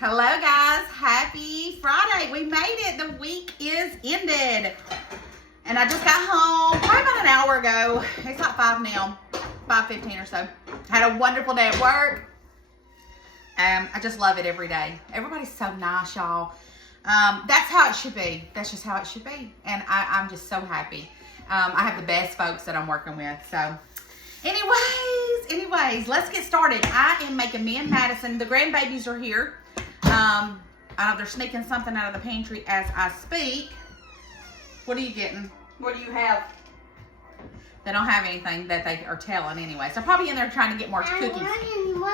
Hello guys, happy Friday. We made it. The week is ended. And I just got home probably about an hour ago. It's like 5 now, 5:15 or so. Had a wonderful day at work. I just love it every day. Everybody's so nice, y'all. That's how it should be. That's just how it should be. And I'm just so happy. I have the best folks that I'm working with. So anyways, let's get started. I am making me and Madison, the grandbabies are here. I know they're sneaking something out of the pantry as I speak. What are you getting? What do you have? They don't have anything that they are telling anyway. So probably in there trying to get more cookies. No.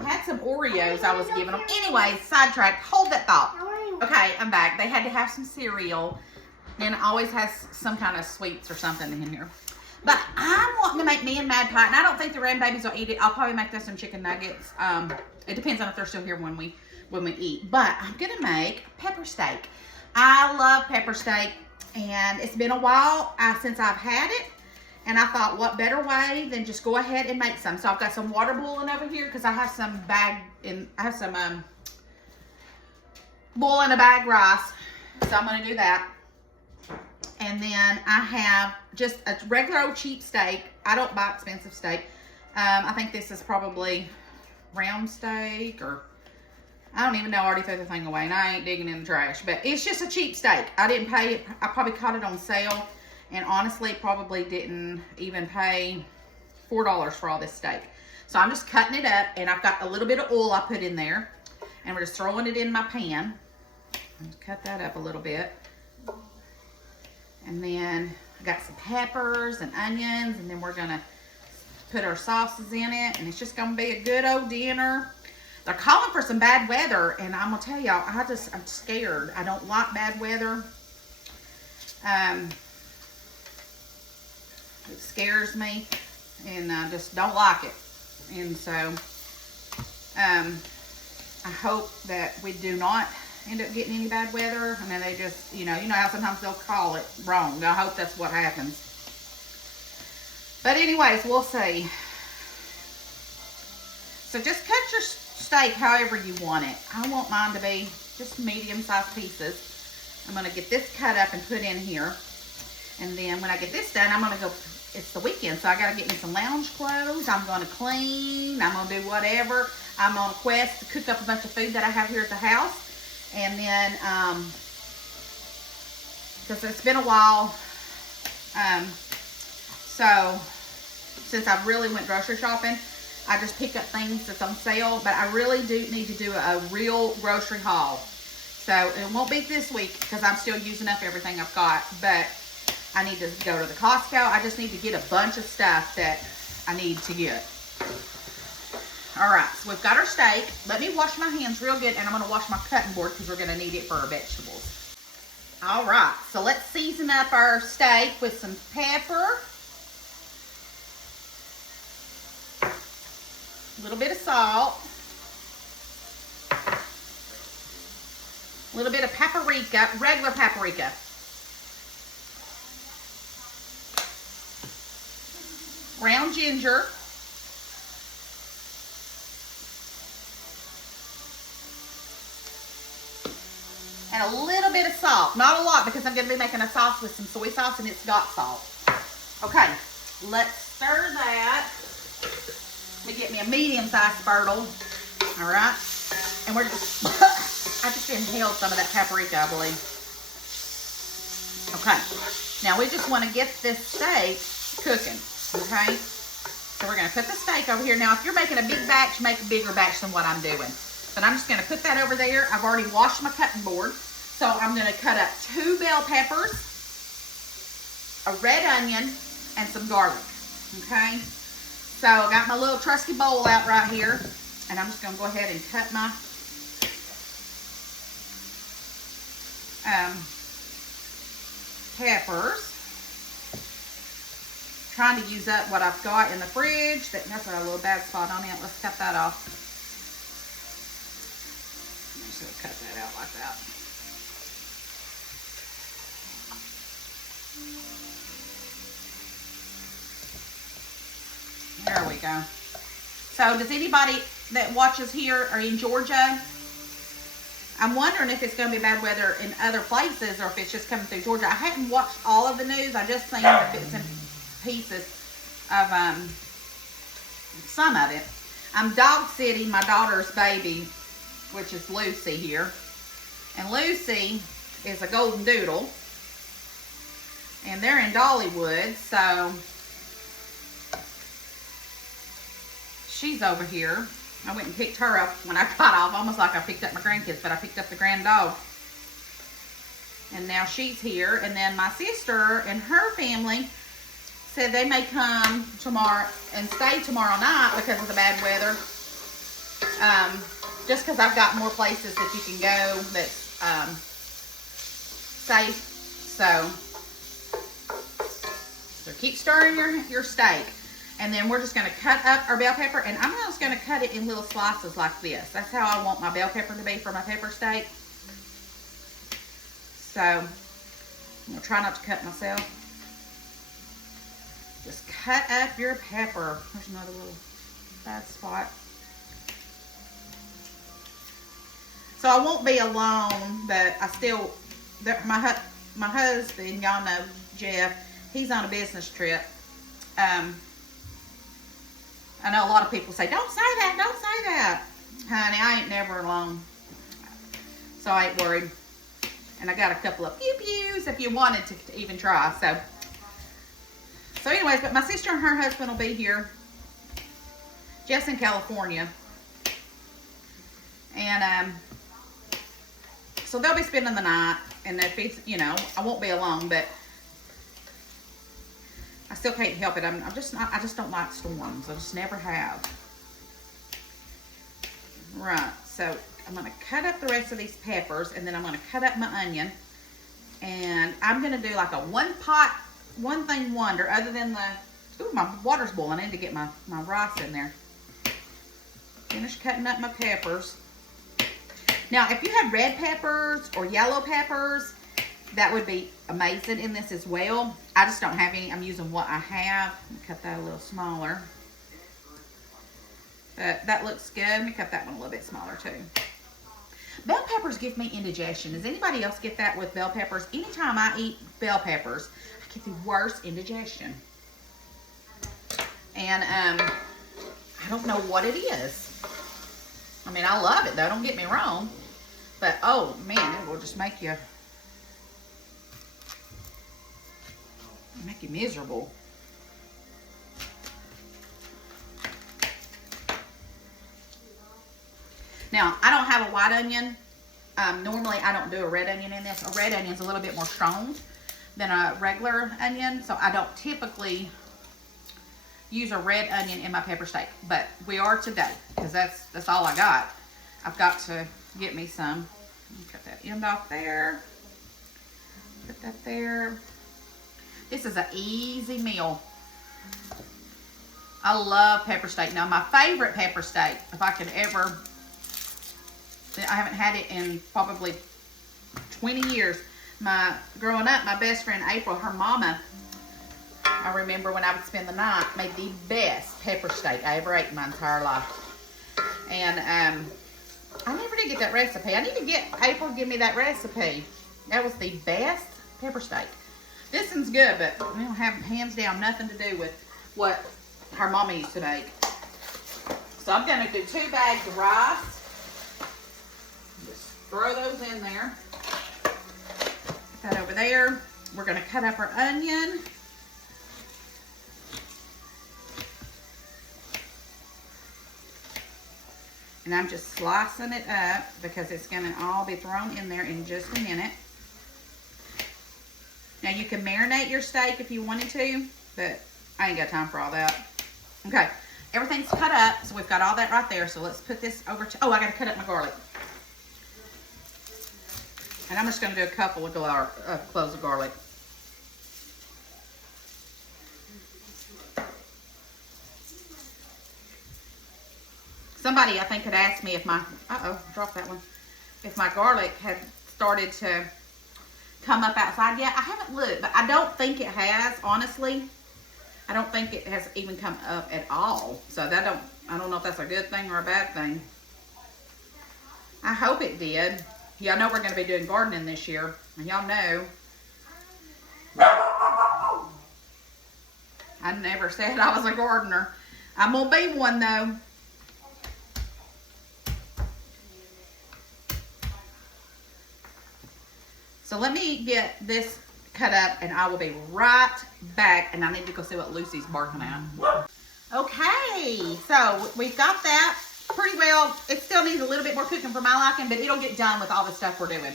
I had some Oreos I was giving them. Anyways, sidetrack. Hold that thought. Okay, I'm back. They had to have some cereal. And it always has some kind of sweets or something in here. But I'm wanting to make me and Mad Pie. And I don't think the grandbabies will eat it. I'll probably make them some chicken nuggets. It depends on if they're still here when we eat. But I'm going to make pepper steak. I love pepper steak. And it's been a while since I've had it. And I thought, what better way than just go ahead and make some. So I've got some water boiling over here because I have some boil in a bag rice. So I'm going to do that. And then I have just a regular old cheap steak. I don't buy expensive steak. I think this is probably round steak, or I don't even know. I already threw the thing away and I ain't digging in the trash. But it's just a cheap steak. I didn't pay it. I probably caught it on sale. And honestly, probably didn't even pay $4 for all this steak. So I'm just cutting it up. And I've got a little bit of oil I put in there. And we're just throwing it in my pan. Just cut that up a little bit. And then I got some peppers and onions, and then we're gonna put our sauces in it, and it's just gonna be a good old dinner. They're calling for some bad weather, and I'm gonna tell y'all, I'm scared. I don't like bad weather. It scares me, and I just don't like it. And so, I hope that we do not end up getting any bad weather. And then they just, you know how sometimes they'll call it wrong. I hope that's what happens. But anyways, we'll see. So just cut your steak however you want it. I want mine to be just medium-sized pieces. I'm going to get this cut up and put in here. And then when I get this done, I'm going to go, it's the weekend, so I got to get me some lounge clothes. I'm going to clean. I'm going to do whatever. I'm on a quest to cook up a bunch of food that I have here at the house. And then, because it's been a while, so since I really went grocery shopping, I just pick up things that's on sale, but I really do need to do a real grocery haul. So it won't be this week because I'm still using up everything I've got, but I need to go to the Costco. I just need to get a bunch of stuff that I need to get. All right, so we've got our steak. Let me wash my hands real good, and I'm going to wash my cutting board because we're going to need it for our vegetables. All right, so let's season up our steak with some pepper, a little bit of salt, a little bit of paprika, regular paprika. Ground ginger. And a little bit of salt. Not a lot because I'm going to be making a sauce with some soy sauce and it's got salt. Okay, let's stir that. Let me get me a medium-sized spurtle. All right. And we're just, I just inhaled some of that paprika, I believe. Okay. Now we just want to get this steak cooking. Okay. So we're going to put the steak over here. Now, if you're making a big batch, make a bigger batch than what I'm doing. But I'm just going to put that over there. I've already washed my cutting board. So I'm going to cut up 2 bell peppers, a red onion, and some garlic. Okay? So I got my little trusty bowl out right here. And I'm just going to go ahead and cut my peppers. Trying to use up what I've got in the fridge. That's got a little bad spot on it. Let's cut that off. I'm just going to cut that out like that. There we go. So does anybody that watches here are in Georgia. I'm wondering if it's going to be bad weather in other places or if it's just coming through Georgia. I hadn't watched all of the news. I just seen the bits and pieces of some of it. I'm dog sitting my daughter's baby, which is Lucy here. And Lucy is a golden doodle. And they're in Dollywood, so she's over here. I went and picked her up when I got off, almost like I picked up my grandkids, but I picked up the grand dog. And now she's here. And then my sister and her family said they may come tomorrow and stay tomorrow night because of the bad weather. Just because I've got more places that you can go that's safe. So keep stirring your steak. And then we're just going to cut up our bell pepper. And I'm just going to cut it in little slices like this. That's how I want my bell pepper to be for my pepper steak. So, I'm going to try not to cut myself. Just cut up your pepper. There's another little bad spot. So I won't be alone, but I still, my husband, y'all know Jeff, he's on a business trip. I know a lot of people say, don't say that, don't say that. Honey, I ain't never alone. So I ain't worried. And I got a couple of pew-pews if you wanted to even try. So anyways, but my sister and her husband will be here. Jeff's in California. And so they'll be spending the night. And if it's, you know, I won't be alone, but I still can't help it. I just don't like storms. I just never have. Right, so I'm going to cut up the rest of these peppers, and then I'm going to cut up my onion. And I'm going to do like a one thing wonder, other than ooh, my water's boiling. I need to get my rice in there. Finish cutting up my peppers. Now, if you had red peppers or yellow peppers, that would be amazing in this as well. I just don't have any. I'm using what I have. Let me cut that a little smaller. But that looks good. Let me cut that one a little bit smaller too. Bell peppers give me indigestion. Does anybody else get that with bell peppers? Anytime I eat bell peppers, I get the worst indigestion. And I don't know what it is. I mean, I love it though. Don't get me wrong. But oh man, it will just make you miserable. Now, I don't have a white onion. Normally, I don't do a red onion in this. A red onion is a little bit more strong than a regular onion, so I don't typically use a red onion in my pepper steak. But we are today, because that's all I got. I've got to get me some. Cut that end off there. Put that there. This is an easy meal. I love pepper steak. Now, my favorite pepper steak, if I could ever, I haven't had it in probably 20 years. Growing up, my best friend April, her mama, I remember when I would spend the night, made the best pepper steak I ever ate in my entire life. And I never did get that recipe. I need to get April to give me that recipe. That was the best pepper steak. This one's good, but we don't have, hands down, nothing to do with what her mama used to make. So I'm going to do 2 bags of rice. Just throw those in there. Put that over there. We're going to cut up our onion. And I'm just slicing it up because it's going to all be thrown in there in just a minute. Now, you can marinate your steak if you wanted to, but I ain't got time for all that. Okay, everything's cut up, so we've got all that right there. So let's put this over to, oh, I got to cut up my garlic. And I'm just going to do a couple of cloves of garlic. Somebody, I think, had asked me if my, dropped that one, if my garlic had started to come up outside yet. I haven't looked, but I don't think it has, honestly. I don't think it has even come up at all. So that don't I don't know if that's a good thing or a bad thing. I hope it did. Y'all know we're going to be doing gardening this year. And y'all know I never said I was a gardener. I'm going to be one though. So let me get this cut up and I will be right back. And I need to go see what Lucy's barking at. Okay, so we've got that pretty well. It still needs a little bit more cooking for my liking, but it'll get done with all the stuff we're doing.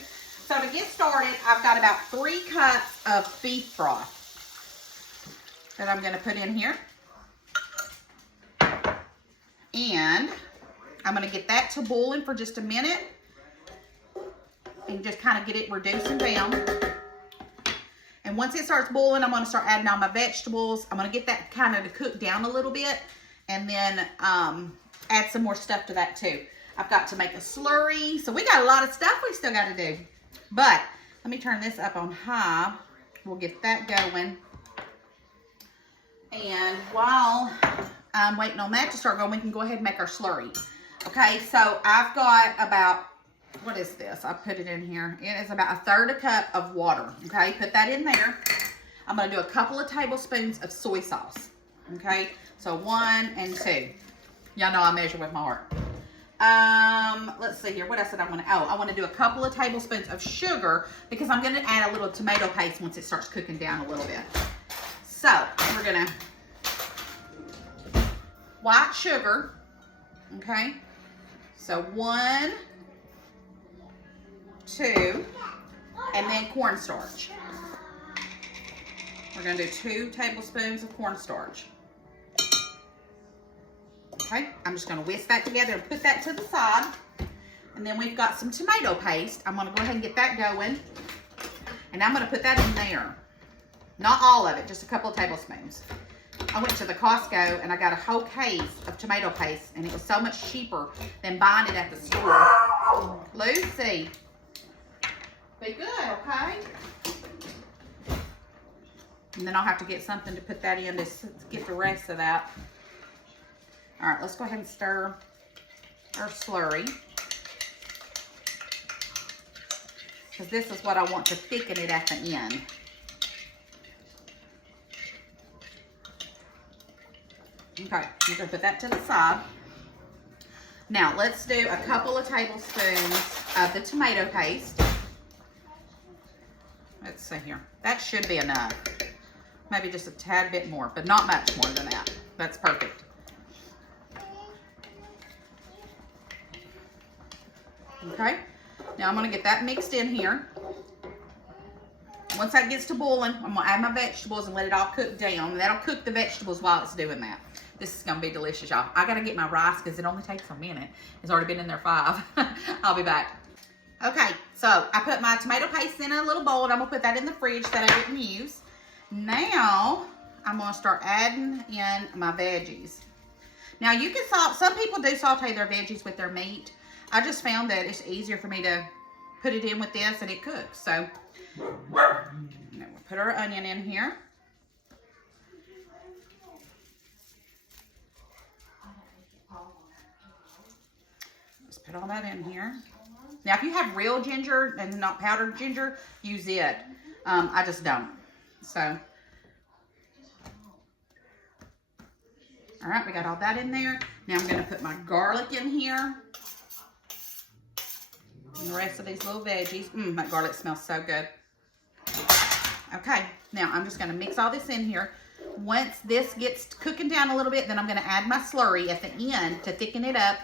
So to get started, I've got about 3 cups of beef broth that I'm going to put in here. And I'm going to get that to boiling for just a minute and just kind of get it reducing down. And once it starts boiling, I'm going to start adding all my vegetables. I'm going to get that kind of to cook down a little bit and then add some more stuff to that too. I've got to make a slurry. So we got a lot of stuff we still got to do. But let me turn this up on high. We'll get that going. And while I'm waiting on that to start going, we can go ahead and make our slurry. Okay, so I've got about, what is this? I put it in here. It is about 1/3 cup of water. Okay, put that in there. I'm going to do a couple of tablespoons of soy sauce. Okay, so 1 and 2. Y'all know I measure with my heart. Let's see here. What else did I want to? Oh, I want to do a couple of tablespoons of sugar because I'm going to add a little tomato paste once it starts cooking down a little bit. So we're going to white sugar. Okay. So 1, 2, and then cornstarch. We're going to do 2 tablespoons of cornstarch. Okay, I'm just going to whisk that together and put that to the side. And then we've got some tomato paste. I'm going to go ahead and get that going. And I'm going to put that in there. Not all of it, just a couple of tablespoons. I went to the Costco and I got a whole case of tomato paste. And it was so much cheaper than buying it at the store. Lucy, be good, okay? And then I'll have to get something to put that in to get the rest of that. All right, let's go ahead and stir our slurry. Because this is what I want to thicken it at the end. Okay, I'm going to put that to the side. Now, let's do a couple of tablespoons of the tomato paste. Let's see here. That should be enough. Maybe just a tad bit more, but not much more than that. That's perfect. Okay, now I'm going to get that mixed in here. Once that gets to boiling, I'm going to add my vegetables and let it all cook down. That'll cook the vegetables while it's doing that. This is going to be delicious, y'all. I got to get my rice because it only takes a minute. It's already been in there 5. I'll be back. Okay, so I put my tomato paste in a little bowl and I'm going to put that in the fridge that I didn't use. Now, I'm going to start adding in my veggies. Now, you can some people do saute their veggies with their meat. I just found that it's easier for me to put it in with this and it cooks. So, we'll put our onion in here. Just put all that in here. Now, if you have real ginger and not powdered ginger, use it. I just don't. So, all right, we got all that in there. Now I'm going to put my garlic in here. And the rest of these little veggies. That garlic smells so good. Okay, now I'm just going to mix all this in here. Once this gets cooking down a little bit, then I'm going to add my slurry at the end to thicken it up.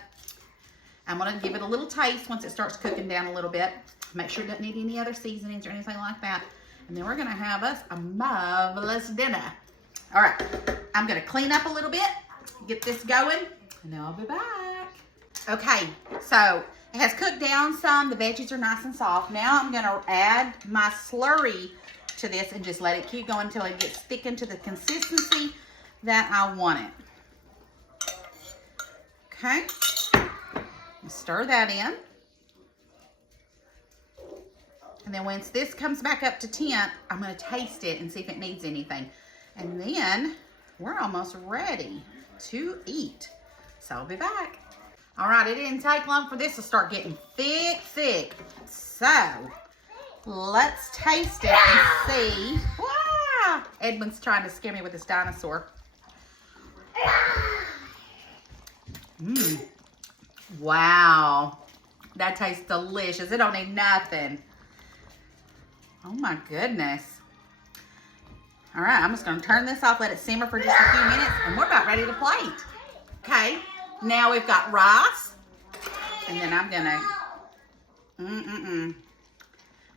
I'm going to give it a little taste once it starts cooking down a little bit. Make sure it doesn't need any other seasonings or anything like that. And then we're going to have us a marvelous dinner. All right, I'm going to clean up a little bit, get this going, and then I'll be back. Okay, so it has cooked down some. The veggies are nice and soft. Now I'm going to add my slurry to this and just let it keep going until it gets thickened to the consistency that I want it. Okay, stir that in. And then once this comes back up to temp, I'm going to taste it and see if it needs anything. And then we're almost ready to eat. So I'll be back. All right, it didn't take long for this to start getting thick. So let's taste it and see. Wow. Edmund's trying to scare me with this dinosaur. Wow. That tastes delicious. It don't need nothing. Oh my goodness. All right, I'm just gonna turn this off, let it simmer for just a few minutes, and we're about ready to plate. Okay, now we've got rice, and then I'm gonna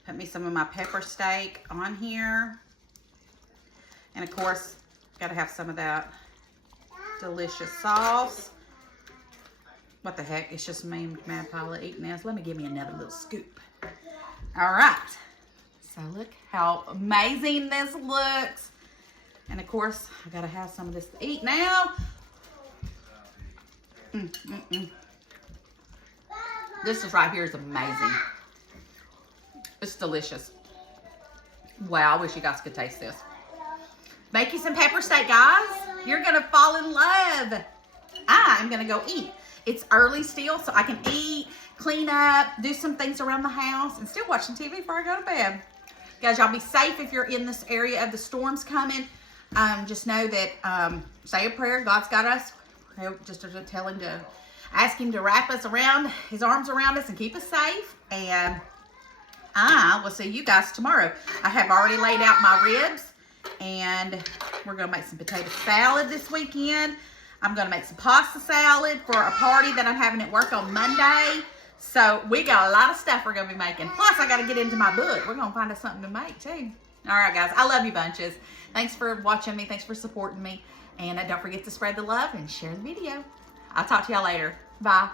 put me some of my pepper steak on here. And of course, gotta have some of that delicious sauce. What the heck, it's just me and Mad Paula eating this. Let me give me another little scoop. All right, so look how amazing this looks. And of course, I gotta have some of this to eat now. This is right here is amazing. It's delicious. Wow, I wish you guys could taste this. Make you some pepper steak, guys. You're gonna fall in love. I'm gonna go eat. It's early still, so I can eat, clean up, do some things around the house, and still watch some TV before I go to bed. Guys, y'all be safe if you're in this area of the storms coming. Just know that, say a prayer. God's got us. Just tell him to, ask him to wrap us around, his arms around us and keep us safe. And I will see you guys tomorrow. I have already laid out my ribs, and we're going to make some potato salad this weekend. I'm going to make some pasta salad for a party that I'm having at work on Monday. So we got a lot of stuff we're going to be making. Plus, I got to get into my book. We're going to find us something to make, too. All right, guys. I love you bunches. Thanks for watching me. Thanks for supporting me. And don't forget to spread the love and share the video. I'll talk to y'all later. Bye.